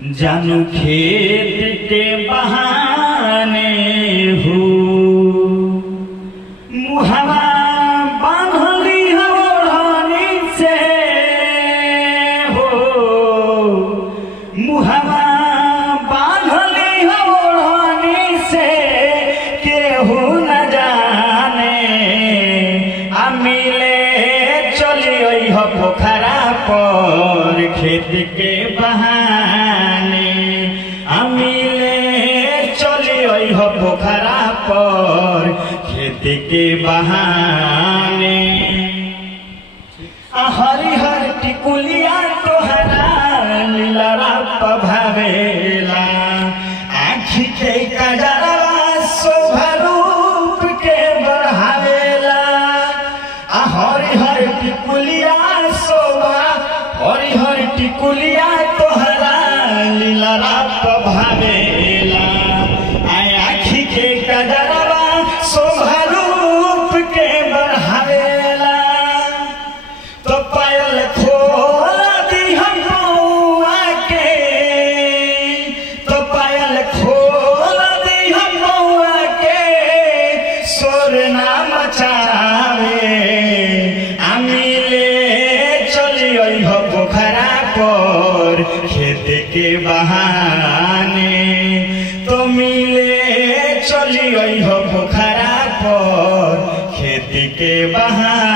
जानू खेत के बहाने हो मुहवा बांधली ओढ़नी से हो मुहवा बांधली ओढ़नी से केहू न जाने मिले चली हो पोखरा पर खेत के बहाने मिले चली हो पोखरा पर खेत के बहाने हरिहर टिकुलिया तोहरा लीला भावेला आँखी के कजरवा शोभा रूप के बढ़ावेला हरिहर टिकुलिया शोभा हरिहर टिकुलिया तोहरा लीला भावेला आँखी के कजरवा शोभा रूप के बढ़ावेला तो पायल खोल दी हम बउआ के तो पायल खोल दी हम बउआ के शोर ना मचावे मिले चली हो पोखरा पर खेत के बहाने तो मिले चली हो पोखरा पर खेत के बहाने।